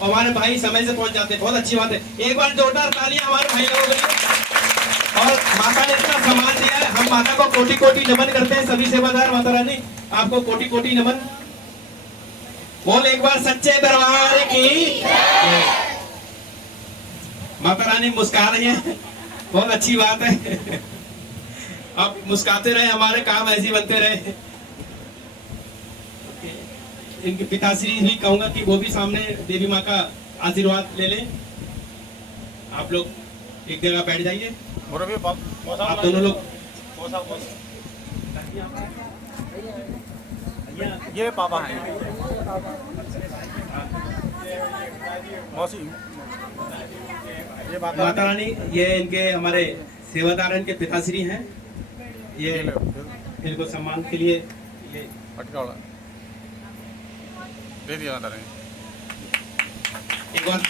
और हमारे भाई समय से पहुंच जाते हैं, बहुत अच्छी बात है। एक बार जोरदार तालियां हमारे भाई लोगों के लिए। और माता ने इतना सम्मान दिया है, हम माता को कोटि कोटि नमन करते हैं। सभी सेवादार माता रानी आपको कोटि कोटि नमन। बोल एक बार सच्चे दरबार की। माता रानी मुस्कुरा रही है, बहुत अच्छी बात है। आप मुस्कुराते रहे, हमारे काम ऐसे ही बनते रहे। इनके पिताश्री भी कहूंगा कि वो भी सामने देवी माँ का आशीर्वाद ले लें। आप लोग एक जगह बैठ जाइए, आप दोनों लोग। ये पापा हैं, ये माता रानी, ये इनके हमारे सेवादार इनके पिताश्री हैं। ये इनको सम्मान के लिए ये पटका दे दिया माता रानी। एक बार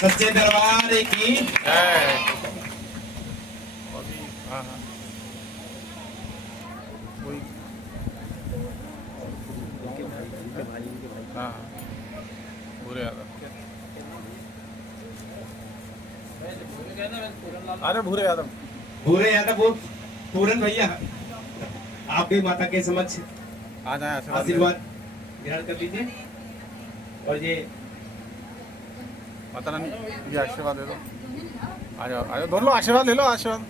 सच्चे दरबार की। हाँ हाँ वही हाँ पूरे अरे भूरे यादव, भूरे यादव, वो पूरन भैया, आप भी माता के समक्ष आ जाए आशीर्वाद ग्रहण कर लीजिए। और ये माता रानी ये आशीर्वाद दे दो। आ जाओ आ जाओ, दोनों लोग आशीर्वाद ले लो, आशीर्वाद।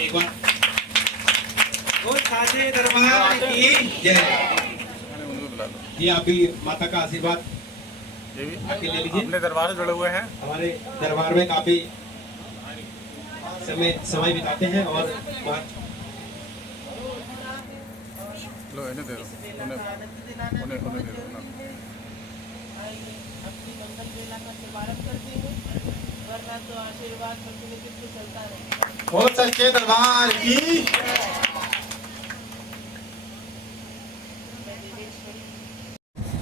एक बार साचे दरबार की जय। ये आप भी माता का आशीर्वाद ये भी आके ले लीजिए। अपने दरबार से जुड़े हुए हैं, हमारे दरबार में काफी समय बिताते हैं। और लो इन्हें दे दो, उन्हें उन्हें उन्हें दे दो ना। बहुत सच्चे दरबार की।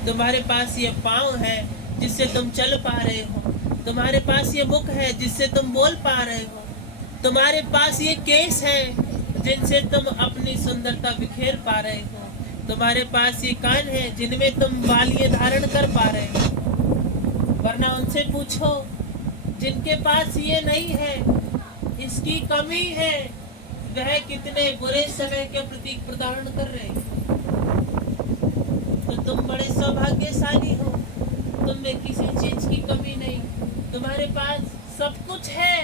तुम्हारे पास ये पाँव है जिससे तुम चल पा रहे हो, तुम्हारे पास ये मुख है जिससे तुम बोल पा रहे हो, तुम्हारे पास ये केस है जिनसे तुम अपनी सुंदरता बिखेर पा रहे हो, तुम्हारे पास ये कान है जिनमें तुम बालियां धारण कर पा रहे हो। वरना उनसे पूछो जिनके पास ये नहीं है, इसकी कमी है, वह कितने बुरे समय के प्रतीक प्रदान कर रहे हैं। तो तुम बड़े सौभाग्यशाली हो, तुम में किसी चीज की कमी नहीं, तुम्हारे पास सब कुछ है,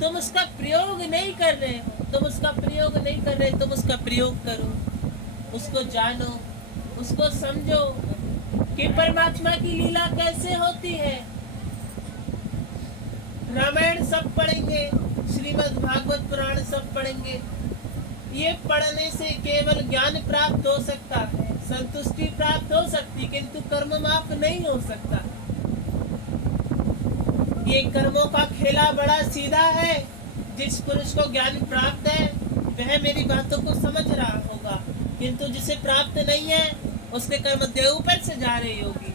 तुम उसका प्रयोग नहीं कर रहे हो, तुम उसका प्रयोग नहीं कर रहे, तुम उसका प्रयोग करो, उसको जानो, उसको समझो कि परमात्मा की लीला कैसे होती है। रामायण सब पढ़ेंगे, श्रीमद् भागवत पुराण सब पढ़ेंगे। ये पढ़ने से केवल ज्ञान प्राप्त हो सकता है, संतुष्टि प्राप्त हो सकती, किंतु कर्म माफ नहीं हो सकता। ये कर्मों का खेला बड़ा सीधा है। जिस पुरुष को ज्ञान प्राप्त है वह मेरी बातों को समझ रहा होगा, किंतु जिसे प्राप्त नहीं है उसके कर्म देव ऊपर से जा रही होगी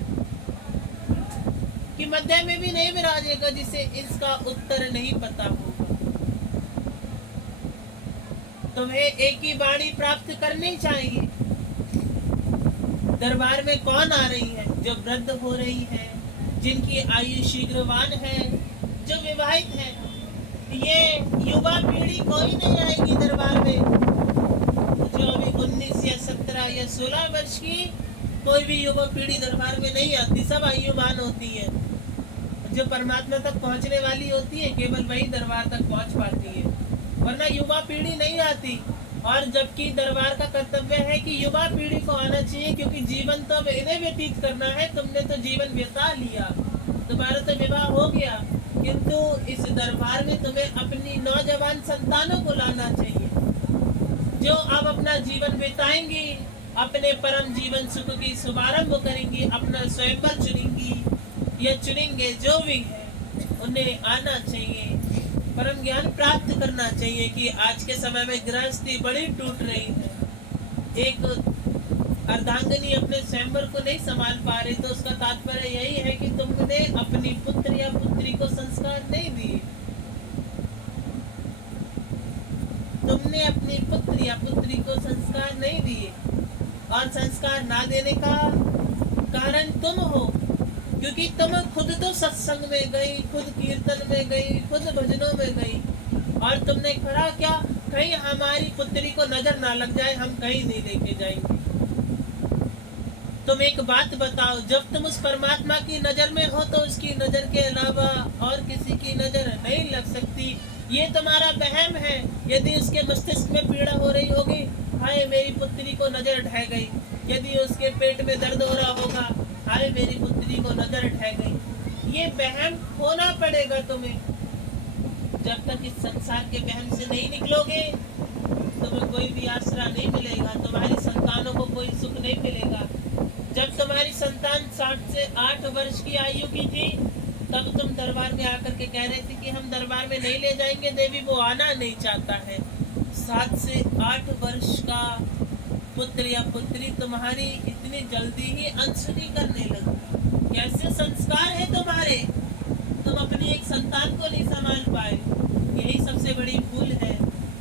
कि मध्य में भी नहीं विराजेगा, जिसे इसका उत्तर नहीं पता होगा। तुम्हें एक ही वाणी प्राप्त करनी चाहिए। दरबार में कौन आ रही है? जो वृद्ध हो रही है, जिनकी आयु शीघ्रवान है, जो विवाहित है। ये युवा पीढ़ी कोई नहीं आएगी दरबार में। जो अभी 19 या 17 या 16 वर्ष की कोई भी युवा पीढ़ी दरबार में नहीं आती, सब आयुमान होती है। जो परमात्मा तक पहुंचने वाली होती है केवल वही दरबार तक पहुंच पाती है, वरना युवा पीढ़ी नहीं आती। और जबकि दरबार का कर्तव्य है कि युवा पीढ़ी को आना चाहिए, क्योंकि जीवन तो अब इन्हें व्यतीत करना है। तुमने तो जीवन बिता लिया, तुम्हारा तो विवाह हो गया, किंतु इस दरबार में तुम्हें अपनी नौजवान संतानों को लाना चाहिए, जो अब अपना जीवन बिताएंगी, अपने परम जीवन सुख की शुभारंभ करेंगी, अपना स्वयंवर चुनेंगी या चुनेंगे, जो भी है उन्हें आना चाहिए, परम ज्ञान प्राप्त करना चाहिए। कि आज के समय में गृहस्थी बड़ी टूट रही है। एक अर्धांगिनी अपने स्वयंवर को नहीं संभाल पा रही, तो उसका तात्पर्य यही है कि तुमने अपनी पुत्र या पुत्री को संस्कार नहीं दिए, तुमने अपनी पुत्र और संस्कार ना देने का कारण तुम हो, क्योंकि तुम खुद तो सत्संग में गई, खुद कीर्तन में गई, खुद भजनों में गई, और तुमने कहा क्या कहीं हमारी पुत्री को नजर ना लग जाए, हम कहीं नहीं लेके जाएंगे। तुम एक बात बताओ, जब तुम उस परमात्मा की नजर में हो तो उसकी नजर के अलावा और किसी की नजर नहीं लग सकती। ये तुम्हारा वहम है। यदि उसके मस्तिष्क में पीड़ा हो रही होगी, हाय मेरी पुत्री को नजर ढह गई, यदि उसके पेट में दर्द हो रहा होगा, हाय मेरी पुत्री को नजर ढह गई, ये वहम होना पड़ेगा तुम्हें। जब तक इस संसार के वहम से नहीं निकलोगे, तुम्हें कोई भी आसरा नहीं मिलेगा, तुम्हारी संतानों को कोई सुख नहीं मिलेगा। जब तुम्हारी संतान 7 से 8 वर्ष की आयु की थी, तब तुम दरबार में आकर के कह रहे थे कि हम दरबार में नहीं ले जाएंगे देवी, वो आना नहीं चाहता है। 7 से 8 वर्ष का पुत्र या पुत्री तुम्हारी इतनी जल्दी ही अनसुनी करने लगी। कैसे संस्कार है तुम्हारे, तुम अपनी एक संतान को नहीं संभाल पाए। यही सबसे बड़ी भूल है।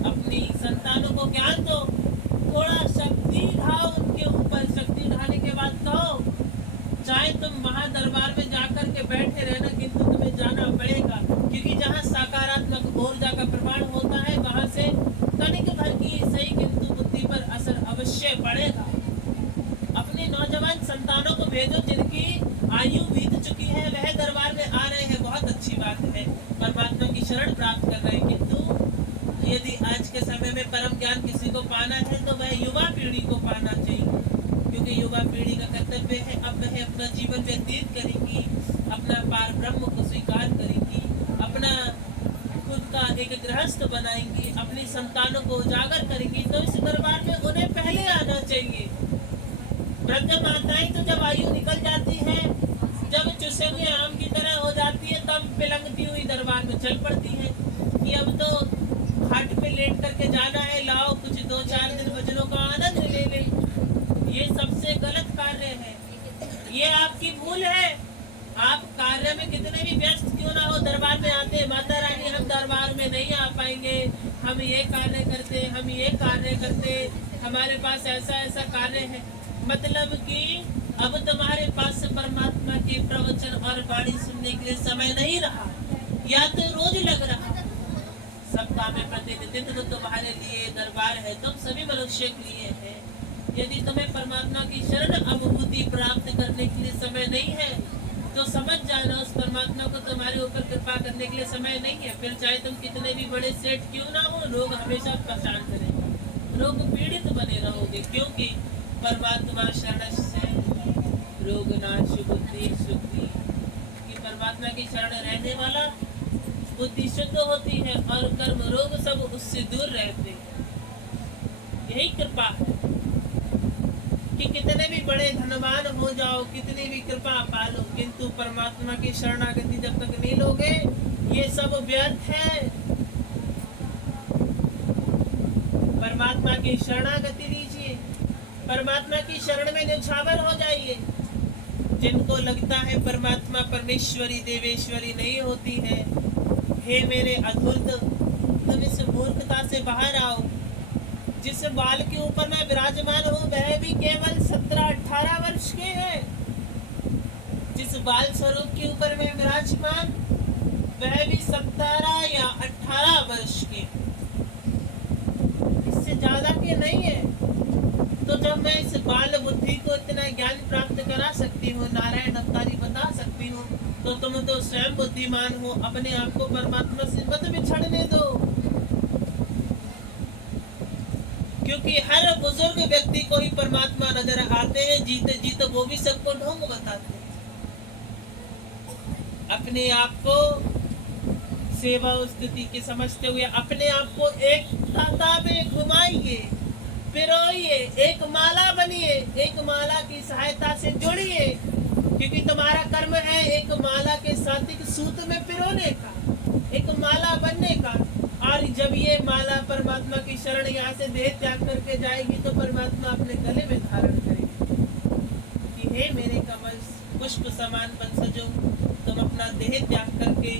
अपनी संतानों को ज्ञान दो, थोड़ा शक्ति ढाओ उनके ऊपर। शक्ति ढाने के बाद कहो, चाहे तुम महादरबार में जाकर के बैठे रहना, किंतु तुम्हें जाना पड़ेगा, क्योंकि जहाँ सकारात्मक ऊर्जा का प्रमाण होता है, वहाँ से तनिक भर की सही किंतु बुद्धि पर असर अवश्य पड़ेगा। अपने नौजवान संतानों को भेजो जिनकी आयु बीत चुकी है, वह दरबार में आ रहे हैं, बहुत अच्छी बात है, परमात्मा की शरण प्राप्त कर रहे हैं। किंतु यदि आज के समय में परम ज्ञान किसी को पाना है तो वह युवा पीढ़ी को पाना चाहिए, क्योंकि युवा पीढ़ी का कर्तव्य है, अब वह अपना जीवन व्यतीत करेगी, अपना पार ब्रह्म को स्वीकार करेगी, अपना खुद का एक गृहस्थ बनाएंगी, अपनी संतानों को उजागर करेंगी। तो इस दरबार में उन्हें पहले आना चाहिए। वृद्ध माताएं तो जब आयु निकल जाती है, जब चुसे हुए आम की तरह हो जाती है, तब पिलंगती हुई दरबार में चल पड़ती है कि अब तो घाट पे लेट करके जाना है, लाओ कुछ 2-4 दिन भजनों का आनंद ले ले। ये सबसे गलत कार्य है, ये आपकी भूल है। आप कार्य में कितने भी व्यस्त क्यों ना हो, दरबार में आते, माता रानी हम दरबार में नहीं आ पाएंगे, हम ये कार्य करते, हम ये कार्य करते, हमारे पास ऐसा ऐसा कार्य है। मतलब कि अब तुम्हारे पास परमात्मा के प्रवचन और वाणी सुनने के लिए समय नहीं रहा, या तो रोज लग रहा। सप्ताह में प्रतिनिधित्व तुम्हारे लिए दरबार है, तुम सभी मनुष्य के लिए है। यदि तुम्हें परमात्मा की शरण अनुभूति प्राप्त करने के लिए समय नहीं है, तो समझ जाना उस परमात्मा को तुम्हारे ऊपर कृपा करने के लिए समय नहीं है। फिर चाहे तुम कितने भी बड़े सेठ क्यों ना हो, लोग हमेशा परेशान करेंगे, रोग पीड़ित बने रहोगे, क्योंकि परमात्मा शरण से रोग नाश बुद्धि शुद्धि। कि परमात्मा की शरण रहने वाला बुद्धि शुद्ध होती है और कर्म रोग सब उससे दूर रहते हैं। यही कृपा है कि कितने भी बड़े धनवान हो जाओ, कितनी भी कृपा पालो, किंतु परमात्मा की शरणागति जब तक नहीं लोगे, ये सब व्यर्थ है। परमात्मा की शरणागति लीजिए, परमात्मा की शरण में न्यौछावर हो जाइए। जिनको लगता है परमात्मा परमेश्वरी देवेश्वरी नहीं होती है, हे मेरे अधूर्त, तुम इस मूर्खता से बाहर आओ। जिस बाल के ऊपर मैं विराजमान हूँ, वह भी केवल 17-18 वर्ष के हैं। जिस बाल स्वरूप के ऊपर मैं विराजमान, वह भी 17 या 18 वर्ष के, इससे ज्यादा के नहीं है। तो जब मैं इस बाल बुद्धि को इतना ज्ञान प्राप्त करा सकती हूँ, नारायण अवतारी बता सकती हूँ, तो तुम तो स्वयं बुद्धिमान हो, अपने आप को परमात्मा से मत बिछड़ने दो। क्योंकि हर बुजुर्ग व्यक्ति को ही परमात्मा नजर आते हैं, जीते जीते वो भी सबको ढोंग बताते हैं। अपने आप को सेवा स्थिति के समझते हुए अपने आप को एक तांता में घुमाइए, पिरोइए, एक माला बनिए, एक माला की सहायता से जुड़िए, क्योंकि तुम्हारा कर्म है एक माला के साथ एक सूत में पिरोने का, एक माला बनने का। और जब ये माला परमात्मा की शरण यहाँ से देह त्याग करके जाएगी, तो परमात्मा अपने गले में धारण करेगी कि हे मेरे कमल पुष्प समान वंशजों, तुम अपना देह त्याग करके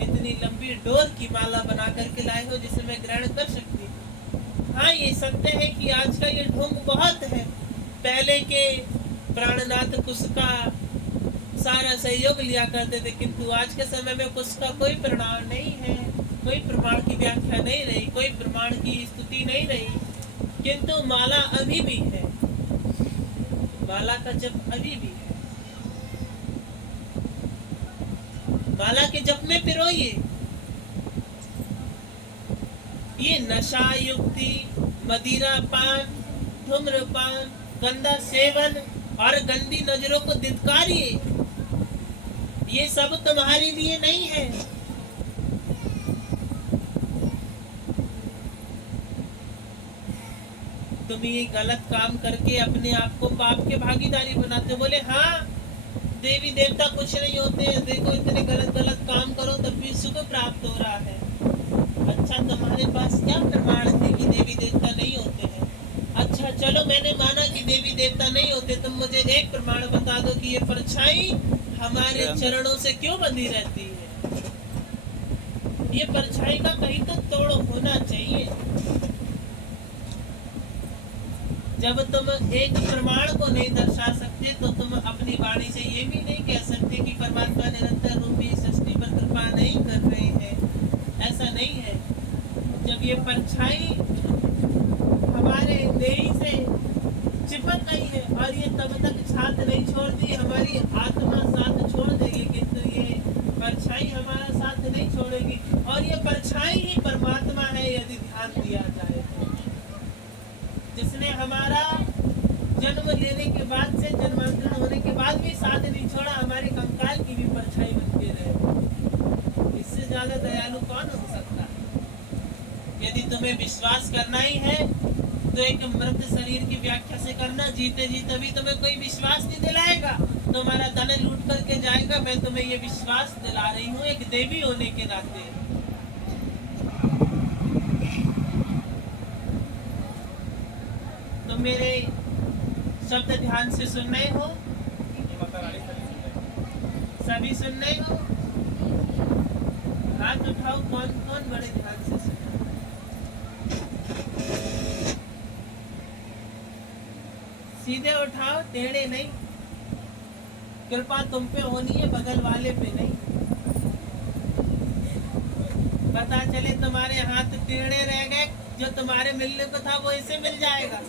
इतनी लंबी डोर की माला बना करके लाए हो, जिसे मैं ग्रहण कर सकती हूँ। हाँ, ये सत्य है कि आज का ये ढोंग बहुत है, पहले के प्राणनाथ कुश का सारा सहयोग लिया करते थे, किंतु आज के समय में कुश का कोई प्रमाण नहीं है, कोई प्रमाण की व्याख्या नहीं रही, कोई प्रमाण की स्तुति नहीं रही, किंतु माला अभी भी है, माला का जप अभी भी है। माला के जप में पिरोइए। ये नशा युक्ति, मदिरा पान, धूम्रपान, गंदा सेवन और गंदी नजरों को धिक्कारिए, ये सब तुम्हारे लिए नहीं है। तुम ये गलत काम करके अपने आप को पाप के भागीदारी बनाते हो। बोले हाँ, देवी देवता कुछ नहीं होते हैं, देखो इतने गलत काम करो तब भी सुख प्राप्त हो रहा है। अच्छा, तुम्हारे पास क्या प्रमाण है कि देवी देवता नहीं होते हैं? अच्छा चलो, मैंने माना कि देवी देवता नहीं होते, तुम मुझे एक प्रमाण बता दो कि ये परछाई हमारे चरणों से क्यों बंधी रहती है। ये परछाई का कहीं तो तोड़ होना चाहिए। जब तुम एक प्रमाण को नहीं दर्शा सकते तो तुम अपनी वाणी से ये भी नहीं कह सकते कि परमात्मा निरंतर रूपी सृष्टि पर कृपा नहीं कर रहे हैं। ऐसा नहीं है। जब ये परछाई हमारे देही से चिपक गई है और ये तब तक साथ नहीं छोड़ती, हमारी आत्मा साथ छोड़ देगी, किंतु ये परछाई हमारा साथ नहीं छोड़ेगी। और ये परछाई ही परमात्मा है यदि ध्यान दिया जाए। जिसने हमारा जन्म लेने के बाद से जन्मांतरण होने के बाद भी साथ नहीं छोड़ा, हमारे कंकाल की भी परछाई बनते रहे। इससे ज्यादा दयालु कौन हो सकता है? यदि तुम्हें विश्वास करना ही है तो एक मृत शरीर की व्याख्या से करना। जीते जी तभी तुम्हें कोई विश्वास नहीं दिलाएगा, तुम्हारा धन लूट करके जाएगा। मैं तुम्हें ये विश्वास दिला रही हूँ एक देवी होने के नाते। तुम मेरे शब्द ध्यान से सुन रहे हो? सभी सुन रहे हो? हाथ उठाओ, कौन कौन बड़े ध्यान से सुन रहे हो? सीधे उठाओ, टेढ़े नहीं। कृपा तुम पे होनी है, बगल वाले पे नहीं। पता चले तुम्हारे हाथ टेढ़े रह गए, जो तुम्हारे मिलने को था वो इसे मिल जाएगा।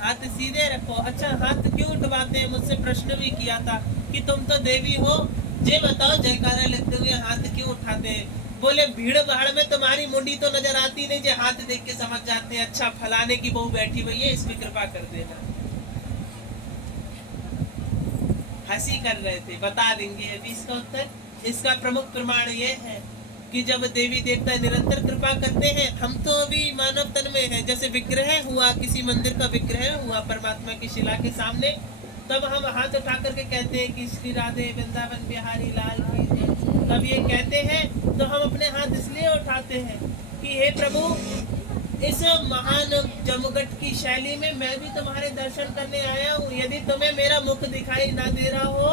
हाथ सीधे रखो। अच्छा, हाथ क्यों उठवाते हैं? मुझसे प्रश्न भी किया था कि तुम तो देवी हो, जे बताओ जयकारा लेते हुए हाथ क्यों उठाते हैं? बोले भीड़ भाड़ में तुम्हारी मुंडी तो नजर आती नहीं, जो हाथ देख के समझ जाते हैं अच्छा फलाने की बहू बैठी हुई है, इस पे कृपा कर देना। हंसी कर रहे थे, बता देंगे अभी इसका उत्तर। इसका प्रमुख प्रमाण ये है कि जब देवी देवता निरंतर कृपा करते हैं, हम तो अभी मानव तन में है। जैसे विग्रह हुआ, किसी मंदिर का विग्रह हुआ परमात्मा की शिला के सामने, तब हम हाथ उठा करके कहते हैं कि श्री राधे वृंदावन बिहारी लाल की जय। तब ये कहते हैं तो हम अपने हाथ इसलिए उठाते हैं कि हे प्रभु, इस महान जमघट की शैली में मैं भी तुम्हारे दर्शन करने आया हूँ। यदि तुम्हें मेरा मुख दिखाई ना दे रहा हो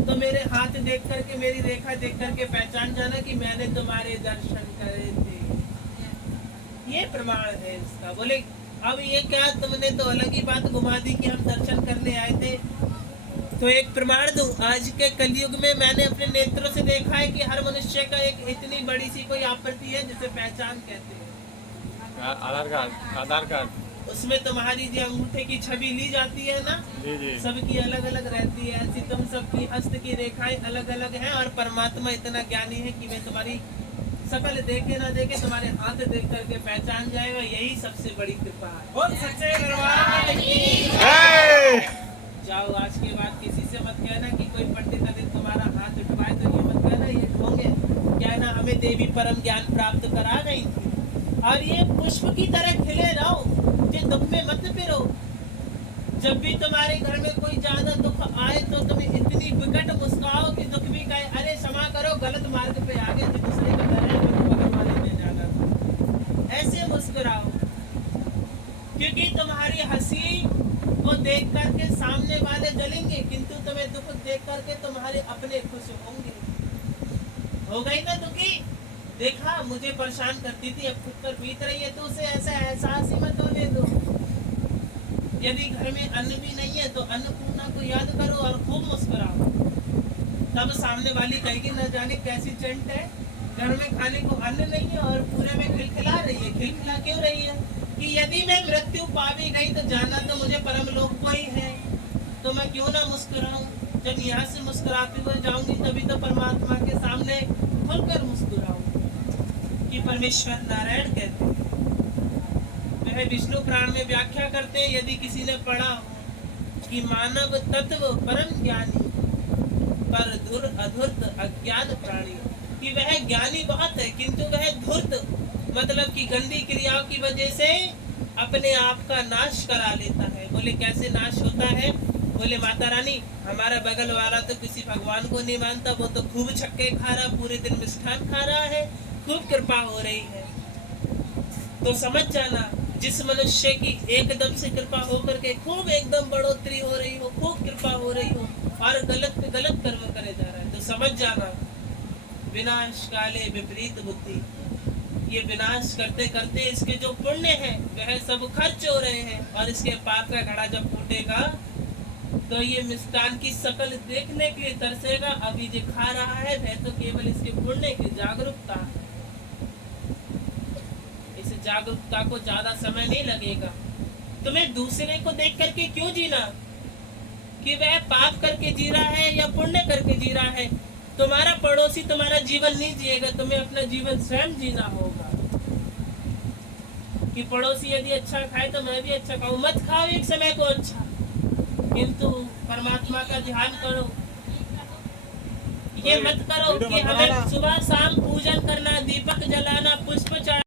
तो मेरे हाथ देख करके, मेरी रेखा देख करके पहचान जाना कि मैंने तुम्हारे दर्शन करे थे। ये प्रमाण है इसका। बोले अब ये क्या, तुमने तो अलग ही बात घुमा दी कि हम दर्शन करने आए थे। तो एक प्रमाण दूं, आज के कलयुग में मैंने अपने नेत्रों से देखा है कि हर मनुष्य का एक इतनी बड़ी सी कोई आकृति है जिसे पहचान कहते हैं। आधार कार्ड उसमें तुम्हारी जो अंगूठे की छवि ली जाती है ना, जी। सबकी अलग अलग रहती है। ऐसी तुम सबकी हस्त की रेखाएं अलग अलग हैं, और परमात्मा इतना ज्ञानी है कि मैं तुम्हारी शकल देखे ना देखे तुम्हारे हाथ देख करके पहचान जाएगा। यही सबसे बड़ी कृपा है। और सच्चे दरबार की जाओ, आज के बाद किसी से मत कहना कि कोई पंडित अधिक तुम्हारा हाथ उठवाए, तो ये मत कहना ये ढोंगे। कहना हमें देवी परम ज्ञान प्राप्त करा गई थी। और ये पुष्प की तरह खिले रहो, जो दुख में मत फिरो। जब भी तुम्हारे घर में कोई ज्यादा दुख आए तो तुम इतनी विकट मुस्कुराओ कि दुख भी कहे अरे क्षमा करो, गलत मार्ग पे आ गए, तो दूसरे का घर है बगल वाले में जाना था। ऐसे मुस्कुराओ, क्योंकि तुम्हारी हंसी को देख करके सामने वाले जलेंगे, किंतु तुम्हें दुख देख करके तुम्हारे अपने खुश होंगे। हो गई ना दुखी? देखा मुझे परेशान करती थी, अब खुद पर बीत रही है, तो उसे ऐसा एहसास ही मत होने दो। यदि घर में अन्न भी नहीं है तो अन्नपूर्णा को याद करो और खूब मुस्कुराओ। तब सामने वाली कहेगी न जाने कैसी चंट है, घर में खाने को अन्न नहीं है और पूरे में खिलखिला रही है। खिलखिला क्यों रही है? कि यदि मैं मृत्यु पा भी गई तो जाना तो मुझे परम लोक को ही है, तो मैं क्यों ना मुस्कुराऊं। जब यहाँ से मुस्कुराते हुए जाऊंगी तभी तो परमात्मा के सामने खुलकर मुस्कुराऊं। कि परमेश्वर नारायण कहते हैं, वह विष्णु पुराण में व्याख्या करते हैं, यदि किसी ने पढ़ा हो कि मानव तत्व परम ज्ञानी पर धुर अधूर्त अज्ञान प्राणी, कि वह ज्ञानी बहुत है किंतु वह धूर्त मतलब कि गंदी क्रियाओं की वजह से अपने आप का नाश करा लेता है। बोले कैसे नाश होता है? बोले माता रानी, हमारा बगल वाला तो किसी भगवान को नहीं मानता, वो तो खूब छक्के खा रहा, पूरे दिन मिष्ठान खा रहा है, खूब कृपा हो रही है। तो समझ जाना, जिस मनुष्य की एकदम से कृपा होकर के खूब एकदम बढ़ोतरी हो रही हो, खूब कृपा हो रही हो और गलत पे गलत कर्म करे जा रहा है, तो समझ जाना विनाश काले विपरीत बुद्धि। ये विनाश करते करते इसके जो पुण्य है वह सब खर्च हो रहे हैं और इसके पाप का घड़ा जब फूटेगा तो ये मिष्टान की शकल देखने के लिए तरसेगा। अभी जो खा रहा है वह तो केवल इसके पुण्य की जागरूकता है। इस जागरूकता को ज्यादा समय नहीं लगेगा। तुम्हें दूसरे को देख करके क्यों जीना कि वह पाप करके जी रहा है या पुण्य करके जी रहा है। तुम्हारा पड़ोसी तुम्हारा जीवन नहीं जिएगा, तुम्हें अपना जीवन स्वयं जीना होगा। कि पड़ोसी यदि अच्छा खाए तो मैं भी अच्छा खाऊं। मत खाओ एक समय को अच्छा, किंतु परमात्मा का ध्यान करो। ये मत करो कि हमें सुबह शाम पूजन करना, दीपक जलाना, पुष्प चढ़ाना।